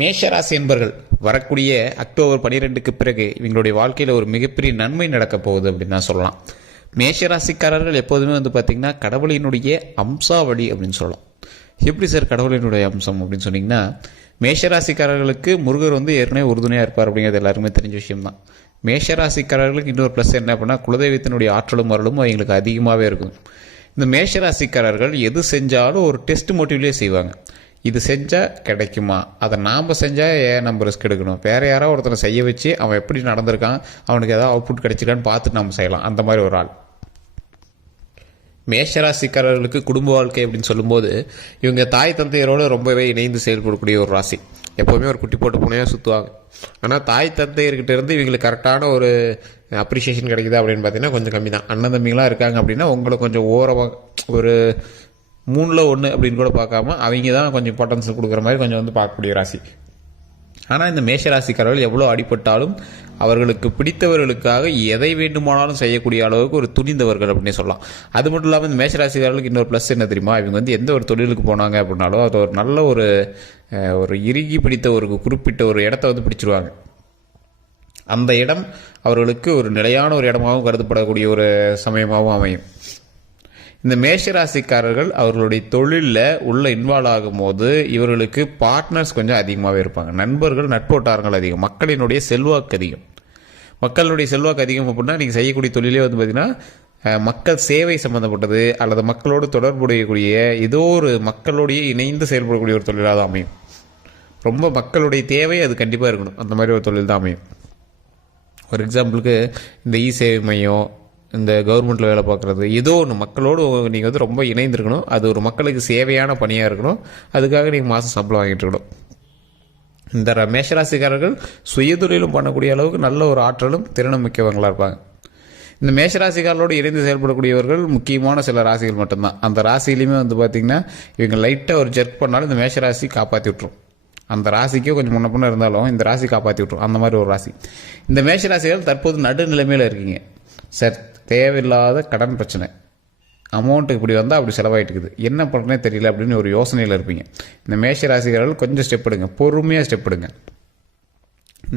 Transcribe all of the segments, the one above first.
மேஷராசி என்பர்கள் வரக்கூடிய அக்டோபர் 12க்கு பிறகு இவங்களுடைய வாழ்க்கையில் ஒரு மிகப்பெரிய நன்மை நடக்கப் போகுது அப்படின்னு தான் சொல்லலாம். மேஷராசிக்காரர்கள் எப்போதுமே பார்த்திங்கன்னா கடவுளினுடைய அம்சாவளி அப்படின்னு சொல்லலாம். எப்படி சார் கடவுளினுடைய அம்சம் அப்படின்னு சொன்னிங்கன்னா, மேஷராசிக்காரர்களுக்கு முருகர் ஏற்கனவே உறுதுணையாக இருப்பார் அப்படிங்கிறது எல்லாருமே தெரிஞ்ச விஷயம்தான். மேஷராசிக்காரர்களுக்கு இன்னொரு ப்ளஸ் என்ன அப்படின்னா, குலதெய்வத்தினுடைய ஆற்றலும் அருளும் அவங்களுக்கு அதிகமாகவே இருக்கும். இந்த மேஷராசிக்காரர்கள் எது செஞ்சாலும் ஒரு டெஸ்ட் மோட்டிவ்லேயே செய்வாங்க. இது செஞ்சால் கிடைக்குமா, அதை நாம் செஞ்சால் ஏன் நம்ம ரிஸ்க் எடுக்கணும், வேறு யாராவது ஒருத்தனை செய்ய வச்சு அவன் எப்படி நடந்திருக்கான், அவனுக்கு ஏதாவது அவுட்புட் கிடைச்சிருக்கான்னு பார்த்துட்டு நம்ம செய்யலாம். அந்த மாதிரி ஒரு ஆள் மேஷராசிக்காரர்களுக்கு. குடும்ப வாழ்க்கை அப்படின்னு சொல்லும்போது இவங்க தாய் தந்தையரோடு ரொம்பவே இணைந்து செயல்படக்கூடிய ஒரு ராசி. எப்போவுமே ஒரு குட்டி போட்டு பூனையாக சுற்றுவாங்க. ஆனால் தாய் தந்தையர்கிட்ட இருந்து இவங்களுக்கு கரெக்டான ஒரு அப்ரிஷியேஷன் கிடைக்குதா அப்படின்னு பார்த்தீங்கன்னா கொஞ்சம் கம்மி தான். அண்ணன் தம்பிங்களாம் இருக்காங்க அப்படின்னா உங்களை கொஞ்சம் ஓரமாக ஒரு 3ல் 1 அப்படின்னு கூட பார்க்காம அவங்க தான் கொஞ்சம் இம்பார்ட்டன்ஸ் கொடுக்குற மாதிரி கொஞ்சம் பார்க்கக்கூடிய ராசி. ஆனால் இந்த மேஷராசிக்காரர்கள் எவ்வளோ அடிபட்டாலும் அவர்களுக்கு பிடித்தவர்களுக்காக எதை வேண்டுமானாலும் செய்யக்கூடிய அளவுக்கு ஒரு துணிந்தவர்கள் அப்படின்னே சொல்லலாம். அது மட்டும் இல்லாமல் இந்த மேஷராசிக்காரர்களுக்கு இன்னொரு ப்ளஸ் என்ன தெரியுமா, இவங்க எந்த ஒரு தொழிலுக்கு போனாங்க அப்படின்னாலும் அது ஒரு நல்ல ஒரு இறுகி பிடித்த ஒரு குறிப்பிட்ட ஒரு இடத்த பிடிச்சிருவாங்க. அந்த இடம் அவர்களுக்கு ஒரு நிலையான ஒரு இடமாகவும் கருதப்படக்கூடிய ஒரு சமயமாகவும் அமையும். இந்த மேஷராசிக்காரர்கள் அவர்களுடைய தொழிலில் உள்ள இன்வால்வ் ஆகும் போது இவர்களுக்கு பார்ட்னர்ஸ் கொஞ்சம் அதிகமாகவே இருப்பாங்க. நண்பர்கள், நட்போட்டாரங்கள் அதிகம், மக்களினுடைய செல்வாக்கு அதிகம். மக்களுடைய செல்வாக்கு அதிகம் அப்படின்னா நீங்கள் செய்யக்கூடிய தொழிலே பார்த்திங்கன்னா மக்கள் சேவை சம்மந்தப்பட்டது அல்லது மக்களோடு தொடர்புடையக்கூடிய ஏதோ ஒரு மக்களோடைய இணைந்து செயல்படக்கூடிய ஒரு தொழிலாக தான் அமையும். ரொம்ப மக்களுடைய தேவை அது கண்டிப்பாக இருக்கணும், அந்த மாதிரி ஒரு தொழில் தான் அமையும். ஒரு எக்ஸாம்பிளுக்கு இந்த சேவை மையம், இந்த கவர்மெண்ட்டில் வேலை பார்க்குறது, ஏதோ ஒன்று மக்களோடு நீங்கள் ரொம்ப இணைந்திருக்கணும். அது ஒரு மக்களுக்கு சேவையான பணியாக இருக்கணும். அதுக்காக நீங்கள் மாதம் சம்பளம் வாங்கிட்டு இருக்கணும். இந்த மேஷராசிக்காரர்கள் சுயதொழிலும் பண்ணக்கூடிய அளவுக்கு நல்ல ஒரு ஆற்றலும் திறனும் மிக்கவங்களாக இருப்பாங்க. இந்த மேஷராசிக்காரர்களோடு இணைந்து செயல்படக்கூடியவர்கள் முக்கியமான சில ராசிகள் மட்டும்தான். அந்த ராசியிலையுமே பார்த்திங்கன்னா இவங்க லைட்டாக ஒரு ஜெர்க் பண்ணாலும் இந்த மேஷராசி காப்பாற்றி விட்டுரும். அந்த ராசிக்கே கொஞ்சம் முன்ன பின்ன இருந்தாலும் இந்த ராசி காப்பாற்றி விட்டுரும். அந்த மாதிரி ஒரு ராசி. இந்த மேஷராசிகள் தற்போது நடுநிலைமையில் இருக்கீங்க. சார், தேவையில்லாத கடன் பிரச்சனை, அமௌண்ட்டு இப்படி வந்தால் அப்படி செலவாயிட்டுக்குது, என்ன பண்ணுறனே தெரியல அப்படின்னு ஒரு யோசனையில் இருப்பீங்க. இந்த மேஷராசிக்காரர்கள் கொஞ்சம் ஸ்டெப் எடுங்க, பொறுமையாக ஸ்டெப் எடுங்க.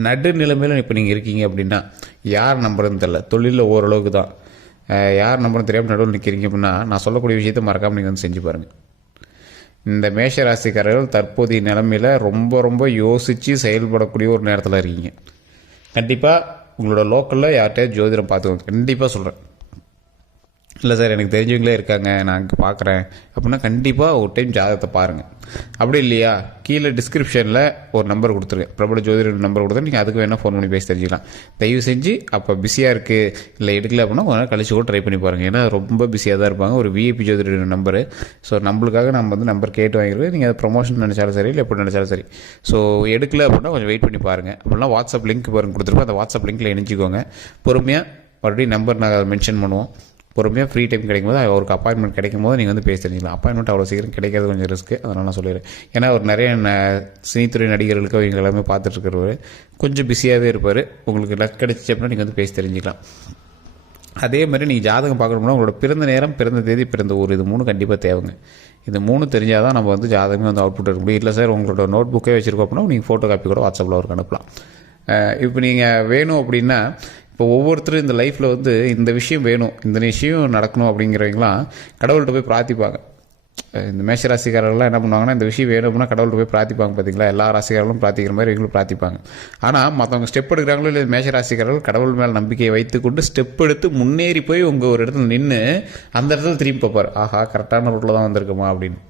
நடுநிலைமையில் இப்போ நீங்கள் இருக்கீங்க அப்படின்னா யார் நம்புறதுன்னு தெரியல, தொழிலில் ஓரளவுக்கு தான், யார் நம்புறது தெரியாமல் நடுவில் நிற்கிறீங்க அப்படின்னா நான் சொல்லக்கூடிய விஷயத்தை மறக்காமல் நீங்கள் செஞ்சு பாருங்கள். இந்த மேஷராசிக்காரர்கள் தற்போதைய நிலைமையில் ரொம்ப ரொம்ப யோசித்து செயல்படக்கூடிய ஒரு நேரத்தில் இருக்கீங்க. கண்டிப்பாக உங்களோட லோக்கலில் யார்கிட்டயாவது ஜோதிடம் பார்த்துக்கோங்க. கண்டிப்பாக சொல்கிறேன். இல்லை சார் எனக்கு தெரிஞ்சவங்களே இருக்காங்க, நான் இங்கே பார்க்குறேன் அப்படின்னா கண்டிப்பாக ஒரு டைம் ஜாதகத்தை பாருங்கள். அப்படி இல்லையா, கீழே டிஸ்கிரிப்ஷனில் ஒரு நம்பர் கொடுத்துருக்கேன், பிரபல ஜோதிடர் நம்பர் கொடுத்தா நீங்கள் அதுக்கு வேணால் ஃபோன் பண்ணி பேசி தெரிஞ்சுக்கலாம். தயவு செஞ்சு அப்போ பிஸியாக இருக்குது இல்லை எடுக்கல அப்படின்னா ஒரு நாள் கழிச்சு கூட ட்ரை பண்ணி பாருங்கள். ஏன்னா ரொம்ப பிஸியாக தான் இருப்பாங்க. ஒரு விஐபி ஜோதிடர் நம்பரு. ஸோ நம்மளுக்காக நம்ம நம்பர் கேட்டு வாங்கிடுவோம். நீங்கள் அதை ப்ரொமோஷன் நினச்சாலும் சரி இல்லை எப்படி நினச்சாலும் சரி. ஸோ எடுக்கல அப்படின்னா கொஞ்சம் வெயிட் பண்ணி பாருங்கள். அப்படின்னா வாட்ஸ்அப் லிங்க் பாருங்க கொடுத்துருப்போம், அந்த வாட்ஸ்அப் லிங்க்கில் இணைச்சிக்கோங்க. பொறுமையாக மறுபடியும் நம்பர் நாங்கள் அதை மென்ஷன் பண்ணுவோம். பொறுமையாக ஃப்ரீ டைம் கிடைக்கும் போது அவருக்கு அப்பாயின்மெண்ட் கிடைக்கும் போது நீங்கள் பேசி தெரிஞ்சிக்கலாம். அப்பாயின்மெண்ட் அவ்வளோ சீக்கிரம் கிடைக்கிறது கொஞ்சம் ரிஸ்க்கு, அதனால் நான் சொல்லிடுறேன். ஏன்னா ஒரு நிறைய சினித்துறை நடிகர்களுக்கு அவங்க எல்லாமே பார்த்துட்ருக்கிறவர் கொஞ்சம் பிஸியாகவே இருப்பார். உங்களுக்கு லக் கிடைச்சி அப்படின்னா நீங்கள் பேசி தெரிஞ்சிக்கலாம். அதே மாதிரி நீங்கள் ஜாதகம் பார்க்கணும்னா உங்களோட பிறந்த நேரம், பிறந்த தேதி, பிறந்த ஊர், இது 3 கண்டிப்பாக தேவைங்க. இது 3 தெரிஞ்சால் தான் நம்ம ஜாதகமே அவுட்புட் எடுக்க முடியும். இல்லை சார் உங்களோட நோட் புக்கே வச்சுருக்கோம் அப்படின்னா நீங்கள் ஃபோட்டோ காப்பி கூட வாட்ஸ்அப்பில் அவருக்கு அனுப்பலாம். இப்போ நீங்கள் வேணும் அப்படின்னா இப்போ ஒவ்வொருத்தரும் இந்த லைஃப்பில் இந்த விஷயம் வேணும், இந்த விஷயம் நடக்கணும் அப்படிங்கிறவங்களாம் கடவுள்கிட்ட போய் பிரார்த்திப்பாங்க. இந்த மேஷராசிக்காரர்கள்லாம் என்ன பண்ணுவாங்கன்னா, இந்த விஷயம் வேணும் அப்படின்னா கடவுள்கிட்ட போய் பிரார்த்திப்பாங்க. பார்த்தீங்களா, எல்லா ராசிக்காரர்களும் பிரார்த்திக்கிற மாதிரி இவங்களும் பிரார்த்திப்பாங்க. ஆனால் மற்றவங்க ஸ்டெப் எடுக்கிறாங்களோ இல்லை, மேஷராசிக்காரர்கள் கடவுள் மேலே நம்பிக்கையை வைத்துக்கொண்டு ஸ்டெப் எடுத்து முன்னேறி போய் உங்கள் ஒரு இடத்துல நின்று அந்த இடத்துல திரும்பி பார்ப்பார், ஆஹா கரெக்டான ரூட்டில் தான் வந்திருக்குமா அப்படின்னு.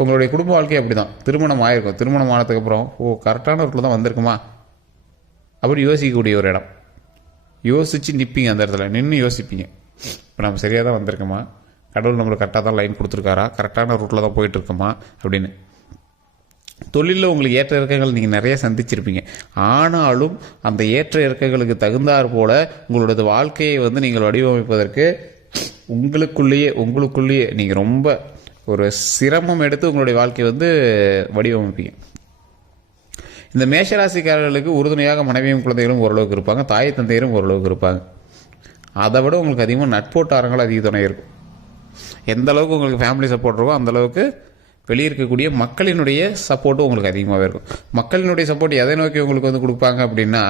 உங்களுடைய குடும்ப வாழ்க்கை அப்படி தான். திருமணம் ஆகிருக்கும், திருமணம் ஆனதுக்கப்புறம் கரெக்டான ரூட்டில் தான் வந்திருக்குமா அப்படி யோசிக்கக்கூடிய ஒரு இடம். யோசித்து நிற்பீங்க, அந்த இடத்துல நின்று யோசிப்பீங்க, இப்போ நம்ம சரியாக தான் வந்திருக்கோமா, கடவுள் நம்மளுக்கு கரெக்டாக தான் லைன் கொடுத்துருக்காரா, கரெக்டான ரூட்டில் தான் போயிட்டுருக்கோமா அப்படின்னு. தொழிலில் உங்களுக்கு ஏற்ற இறக்கங்கள் நீங்கள் நிறைய சந்திச்சிருப்பீங்க. ஆனாலும் அந்த ஏற்ற இறக்கங்களுக்கு தகுந்தாற் போல் உங்களோட வாழ்க்கையை நீங்கள் வடிவமைப்பதற்கு உங்களுக்குள்ளேயே நீங்கள் ரொம்ப ஒரு சிரமம் எடுத்து உங்களுடைய வாழ்க்கையை வடிவமைப்பீங்க. இந்த மேஷராசிக்காரர்களுக்கு உறுதுணையாக மனைவியும் குழந்தைகளும் ஓரளவுக்கு இருப்பாங்க, தாய் தந்தையரும் ஓரளவுக்கு இருப்பாங்க. அதை விட உங்களுக்கு அதிகமாக நட்போட்டாரங்கள் அதிக துணை இருக்கும். எந்த அளவுக்கு உங்களுக்கு ஃபேமிலி சப்போர்ட் இருக்கோ அந்தளவுக்கு வெளியே இருக்கக்கூடிய மக்களினுடைய சப்போர்ட்டும் உங்களுக்கு அதிகமாகவே இருக்கும். மக்களினுடைய சப்போர்ட் எதை நோக்கி உங்களுக்கு வந்து கொடுப்பாங்க அப்படின்னா,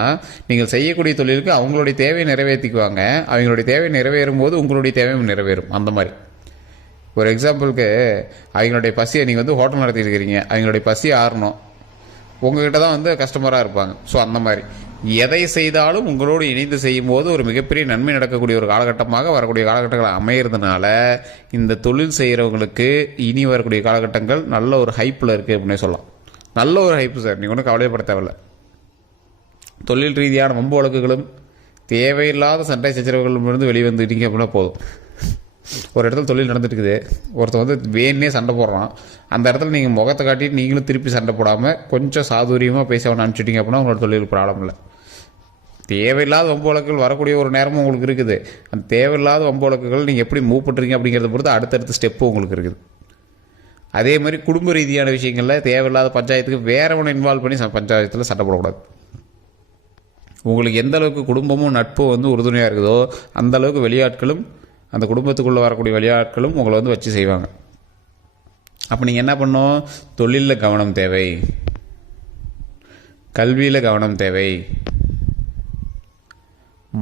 நீங்கள் செய்யக்கூடிய தொழிலுக்கு அவங்களுடைய தேவையை நிறைவேற்றிக்குவாங்க. அவங்களுடைய தேவை நிறைவேறும் போது உங்களுடைய தேவையும் நிறைவேறும். அந்த மாதிரி ஒரு எக்ஸாம்பிளுக்கு, அவங்களுடைய பசியை நீங்கள் வந்து ஹோட்டல் நடத்திட்டு இருக்கிறீங்க, அவங்களுடைய பசி ஆறணும், உங்ககிட்ட தான் வந்து கஸ்டமராக இருப்பாங்க. ஸோ அந்த மாதிரி எதை செய்தாலும் உங்களோடு இணைந்து செய்யும் போது ஒரு மிகப்பெரிய நன்மை நடக்கக்கூடிய ஒரு காலகட்டமாக வரக்கூடிய காலகட்டங்கள் அமையிறதுனால, இந்த தொழில் செய்கிறவங்களுக்கு இனி வரக்கூடிய காலகட்டங்கள் நல்ல ஒரு ஹைப்பில் இருக்குது அப்படின்னே சொல்லலாம். நல்ல ஒரு ஹைப்பு சார், நீங்கள் ஒன்றும் கவலைப்பட தேவையில்லை. தொழில் ரீதியான வம்பு வழக்குகளும் தேவையில்லாத சண்டை சச்சரவுகளிலிருந்து வெளிவந்துட்டீங்க அப்படின்னா போதும். ஒரு இடத்துல தொழில் நடந்துட்டு இருக்குது, ஒருத்தர் வந்து வேணே சண்டை போடுறான், அந்த இடத்துல நீங்கள் முகத்தை காட்டிட்டு நீங்களும் திருப்பி சண்டை போடாமல் கொஞ்சம் சாதுரியமாக பேச வேணும் அனுப்பிச்சிட்டிங்க அப்படின்னா உங்களோட தொழில் ப்ராப்ளம் இல்லை. தேவையில்லாத வம்பு வழக்குகள் வரக்கூடிய ஒரு நேரமும் உங்களுக்கு இருக்குது. அந்த தேவையில்லாத வம்பு வழக்குகள் நீங்கள் எப்படி மூவ் பண்ணுறீங்க அப்படிங்கிறத பொறுத்து அடுத்தடுத்த ஸ்டெப்பு உங்களுக்கு இருக்குது. அதே மாதிரி குடும்ப ரீதியான விஷயங்களில் தேவையில்லாத பஞ்சாயத்துக்கு வேறவனை இன்வால்வ் பண்ணி பஞ்சாயத்தில் சண்டை போடக்கூடாது. உங்களுக்கு எந்த அளவுக்கு குடும்பமும் நட்பும் வந்து உறுதுணையாக இருக்குதோ அந்த அளவுக்கு வெளியாட்களும், அந்த குடும்பத்துக்குள்ளே வரக்கூடிய வெளியாட்களும் உங்களை வந்து வச்சு செய்வாங்க. அப்போ நீங்கள் என்ன பண்ணணும்? தொழிலில் கவனம் தேவை, கல்வியில் கவனம் தேவை,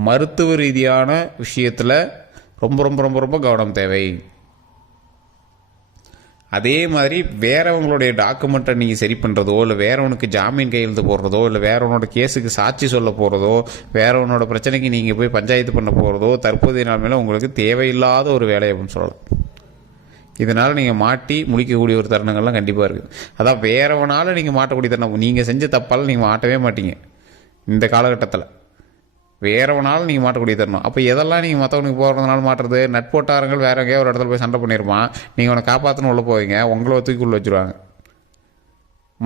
மருத்துவ ரீதியான விஷயத்தில் ரொம்ப ரொம்ப ரொம்ப ரொம்ப கவனம் தேவை. அதே மாதிரி வேறவங்களுடைய டாக்குமெண்ட்டை நீங்கள் சரி பண்ணுறதோ, இல்லை வேறவனுக்கு ஜாமீன் கையெழுத்து போடுறதோ, இல்லை வேறவனோட கேஸுக்கு சாட்சி சொல்ல போகிறதோ, வேறவனோட பிரச்சனைக்கு நீங்கள் போய் பஞ்சாயத்து பண்ண போகிறதோ தற்போதைய நாள்மையில் உங்களுக்கு தேவையில்லாத ஒரு வேலை அப்படின்னு சொல்லலாம். இதனால் நீங்கள் மாட்டி முடிக்கக்கூடிய ஒரு தருணங்கள்லாம் கண்டிப்பாக இருக்குது. அதான் வேறவனால் நீங்கள் மாட்டக்கூடிய தருணம், நீங்கள் செஞ்ச தப்பால் நீங்கள் மாட்டவே மாட்டீங்க இந்த காலகட்டத்தில். வேறவனாலும் நீங்கள் மாட்டக்கூடிய தரணும். அப்போ எதெல்லாம் நீங்கள் மற்றவனுக்கு போகிறதுனால மாட்டுறது? நட்போட்டாரங்கள் வேற எங்கேயோ ஒரு இடத்துல போய் சண்டை பண்ணியிருப்பான், நீங்கள் அவனை காப்பாற்றணும் உள்ளே போவீங்க, உங்களை தூக்கி உள்ளே வச்சுருவாங்க.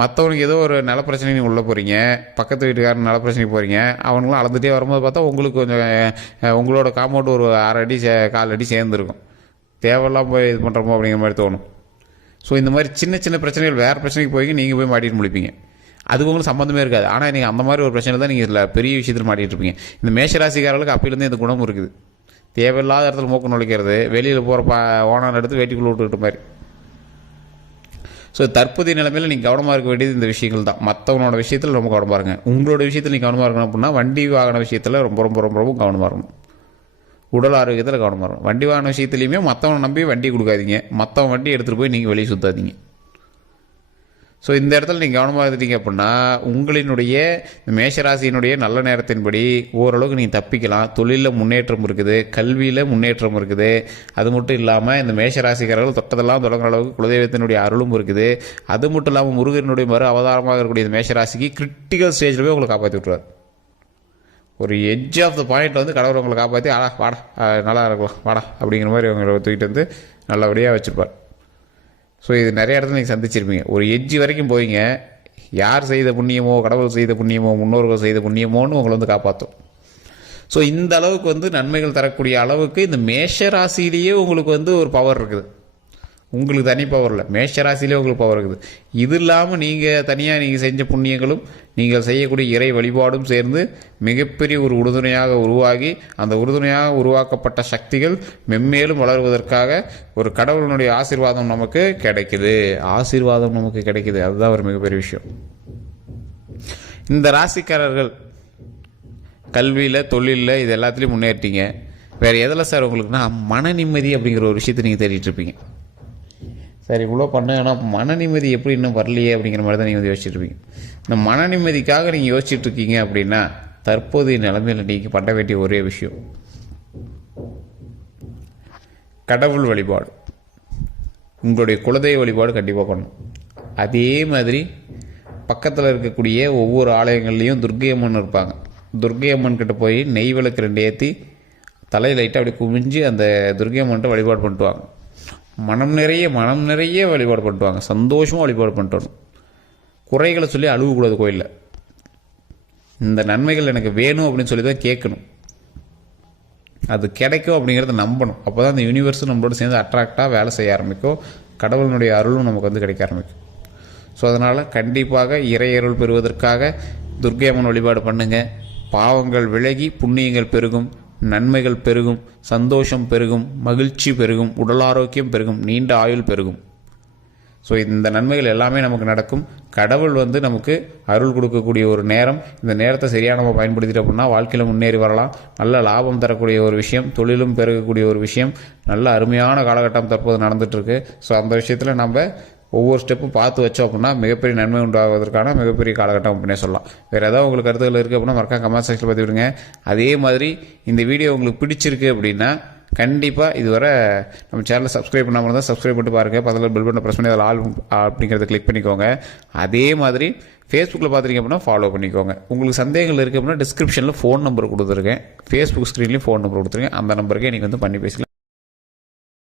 மற்றவனுக்கு ஏதோ ஒரு நல பிரச்சனை நீங்கள் உள்ளே போகிறீங்க, பக்கத்து வீட்டுக்காரன் நல பிரச்சனைக்கு போகிறீங்க, அவனுங்களும் அளந்துட்டே வரும்போது பார்த்தா உங்களுக்கு கொஞ்சம் உங்களோட காம்பவுண்ட் ஒரு 6 அடி 4 அடி சேர்ந்துருக்கும். தேவையெல்லாம் போய் இது பண்ணுறோமோ அப்படிங்கிற மாதிரி தோணும். ஸோ இந்த மாதிரி சின்ன சின்ன பிரச்சனைகள் வேறு பிரச்சனைக்கு போய் நீங்கள் போய் மாட்டிட்டு முடிப்பீங்க. அதுக்கு உங்களுக்கு சம்மந்தமே இருக்காது. ஆனால் நீங்கள் அந்த மாதிரி ஒரு பிரச்சனை தான் நீங்கள் இதில் பெரிய விஷயத்தில் மாட்டிகிட்டு இருப்பீங்க. இந்த மேஷராசிக்காரர்களுக்கு அப்பையிலேருந்து இந்த குணம் இருக்குது. தேவையில்லாத இடத்துல மூக்கு நுழைக்கிறது, வெளியில் போகிற ஓனான் எடுத்து வேட்டிக்குள்ளே விட்டுக்கிட்ட மாதிரி. ஸோ தற்போதைய நிலைமையில் நீங்கள் கவனமாக இருக்க வேண்டியது இந்த விஷயங்கள் தான். மற்றவனோட விஷயத்தில் ரொம்ப கவனமாக இருங்க. உங்களோட விஷயத்தில் நீங்கள் கவனமாக இருக்கணும் அப்படின்னா வண்டி வாகன விஷயத்தில் ரொம்ப ரொம்ப ரொம்ப ரொம்ப கவனமாக இருக்கணும். உடல் ஆரோக்கியத்தில் கவனமாக இருக்கணும். வண்டி வாகன விஷயத்துலையுமே மற்றவனை நம்பி வண்டி கொடுக்காதீங்க, மற்றவன் வண்டி எடுத்துகிட்டு போய் நீங்கள் வெளியே சுற்றாதீங்க. ஸோ இந்த இடத்துல நீங்கள் கவனமாக இருந்துட்டீங்க அப்படின்னா உங்களினுடைய மேஷராசியினுடைய நல்ல நேரத்தின்படி ஓரளவுக்கு நீங்கள் தப்பிக்கலாம். தொழிலில் முன்னேற்றம் இருக்குது, கல்வியில் முன்னேற்றம் இருக்குது. அது மட்டும் இல்லாமல் இந்த மேஷராசிக்காரர்கள் தொட்டதெல்லாம் தொடங்குற அளவுக்கு குலதெய்வத்தினுடைய அருளும் இருக்குது. அது மட்டும் இல்லாமல் முருகனுடைய மறு அவதாரமாக இருக்கக்கூடிய இந்த மேஷராசிக்கு கிரிட்டிக்கல் ஸ்டேஜில் போய் உங்களை காப்பாற்றி விட்டுருவார். ஒரு எட்ஜ் ஆஃப் த பாயிண்ட் வந்து கடவுள் உங்களை காப்பாற்றி வாடா நல்லா இருக்கலாம் வாடா அப்படிங்கிற மாதிரி உங்களை தூக்கிட்டு வந்து நல்லபடியாக வச்சுருப்பார். ஸோ இது நிறைய இடத்துல நீங்கள் சந்திச்சிருப்பீங்க. ஒரு எட்ஜி வரைக்கும் போவீங்க, யார் செய்த புண்ணியமோ, கடவுள் செய்த புண்ணியமோ, முன்னோர்கள் செய்த புண்ணியமோன்னு உங்களை வந்து காப்பாற்றும். ஸோ இந்த அளவுக்கு வந்து நன்மைகள் தரக்கூடிய அளவுக்கு இந்த மேஷராசிலேயே உங்களுக்கு வந்து ஒரு பவர் இருக்குது. உங்களுக்கு தனி பவர் இல்லை, மேஷராசிலே உங்களுக்கு பவர் இருக்குது. இது இல்லாமல் நீங்கள் தனியாக நீங்கள் செஞ்ச புண்ணியங்களும் நீங்கள் செய்யக்கூடிய இறை வழிபாடும் சேர்ந்து மிகப்பெரிய ஒரு உறுதுணையாக உருவாகி, அந்த உறுதுணையாக உருவாக்கப்பட்ட சக்திகள் மென்மேலும் வளருவதற்காக ஒரு கடவுளினுடைய ஆசீர்வாதம் நமக்கு கிடைக்குது. அதுதான் ஒரு மிகப்பெரிய விஷயம். இந்த ராசிக்காரர்கள் கல்வியில், தொழிலில், இது எல்லாத்துலேயும் முன்னேறிட்டீங்க. வேறு எதில் சார் உங்களுக்குன்னா மன நிம்மதி அப்படிங்கிற ஒரு விஷயத்தை நீங்கள் தேடிட்டு இருப்பீங்க. சரி இவ்வளோ பண்ண, ஆனால் மன நிம்மதி எப்படி இன்னும் வரலையே அப்படிங்கிற மாதிரி தான் நீங்கள் வந்து யோசிச்சுட்ருப்பீங்க. இந்த மன நிம்மதிக்காக நீங்கள் யோசிச்சுட்ருக்கீங்க அப்படின்னா தற்போதைய நிலைமையில் நீங்கள் பண்ண வேண்டிய ஒரே விஷயம் கடவுள் வழிபாடு. உங்களுடைய குலதெய்வ வழிபாடு கண்டிப்பாக பண்ணணும். அதே மாதிரி பக்கத்தில் இருக்கக்கூடிய ஒவ்வொரு ஆலயங்கள்லேயும் துர்க்கை அம்மன் இருப்பாங்க. துர்க்கை அம்மன் கிட்ட போய் நெய் விளக்கு 2 ஏற்றி தலை லைட்டாக அப்படி குமிஞ்சு அந்த துர்க்கை அம்மன்ட்ட வழிபாடு பண்ணிட்டுவாங்க. மனம் நிறைய வழிபாடு பண்ணிட்டுவாங்க. சந்தோஷமாக வழிபாடு பண்ணிட்டு குறைகளை சொல்லி அழுகக்கூடாது கோயிலில். இந்த நன்மைகள் எனக்கு வேணும் அப்படின்னு சொல்லி தான் கேட்கணும். அது கிடைக்கும் அப்படிங்கிறத நம்பணும். அப்போ தான் அந்த யூனிவர்ஸும் நம்மளோட சேர்ந்து அட்ராக்டாக வேலை செய்ய ஆரம்பிக்கும். கடவுளினுடைய அருளும் நமக்கு வந்து கிடைக்க ஆரம்பிக்கும். ஸோ அதனால் கண்டிப்பாக இறையருள் பெறுவதற்காக துர்க்கை அம்மன் வழிபாடு பண்ணுங்கள். பாவங்கள் விலகி புண்ணியங்கள் பெருகும், நன்மைகள் பெருகும், சந்தோஷம் பெருகும், மகிழ்ச்சி பெருகும், உடல் ஆரோக்கியம் பெருகும், நீண்ட ஆயுள் பெருகும். ஸோ இந்த நன்மைகள் எல்லாமே நமக்கு நடக்கும். கடவுள் வந்து நமக்கு அருள் கொடுக்கக்கூடிய ஒரு நேரம். இந்த நேரத்தை சரியாக நம்ம பயன்படுத்திட்டு அப்படின்னா வாழ்க்கையில் முன்னேறி வரலாம். நல்ல லாபம் தரக்கூடிய ஒரு விஷயம், தொழிலும் பெருகக்கூடிய ஒரு விஷயம், நல்ல அருமையான காலகட்டம் தற்போது நடந்துகிட்ருக்கு. ஸோ அந்த விஷயத்தில் நம்ம ஒவ்வொரு ஸ்டெப்பும் பார்த்து வச்சோம் அப்படின்னா மிகப்பெரிய நன்மை உண்டாவதற்கான மிகப்பெரிய காலகட்டம் அப்படின்னே சொல்லலாம். வேறு ஏதாவது உங்களுக்கு கருத்துக்கள் இருக்குது அப்படின்னா மறக்காம கமெண்ட் செக்ஷனில் பற்றி விடுங்க. அதே மாதிரி இந்த வீடியோ உங்களுக்கு பிடிச்சிருக்கு அப்படின்னா கண்டிப்பாக இதுவரை நம்ம சேனலை சப்ஸ்கிரைப் பண்ணாமல் இருந்தால் சப்ஸ்கிரைப் பண்ணிட்டு பாருங்கள். பதில் பெல் பட்டனை ப்ரெஸ் பண்ணி அதில் ஆல் அப்படிங்கிறத கிளிக் பண்ணிக்கோங்க. அதே மாதிரி ஃபேஸ்புக்கில் பார்த்துருங்க அப்படின்னா ஃபாலோ பண்ணிக்கோங்க. உங்களுக்கு சந்தேகங்கள் இருக்குது அப்படின்னா டிஸ்கிரிப்ஷனில் ஃபோன் நம்பர் கொடுத்துருக்கேன், ஃபேஸ்புக் ஸ்க்ரீன்லேயும் ஃபோன் நம்பர் கொடுத்துருக்கேன். அந்த நம்பருக்கே நீங்கள் வந்து பண்ணி பேசலாம்.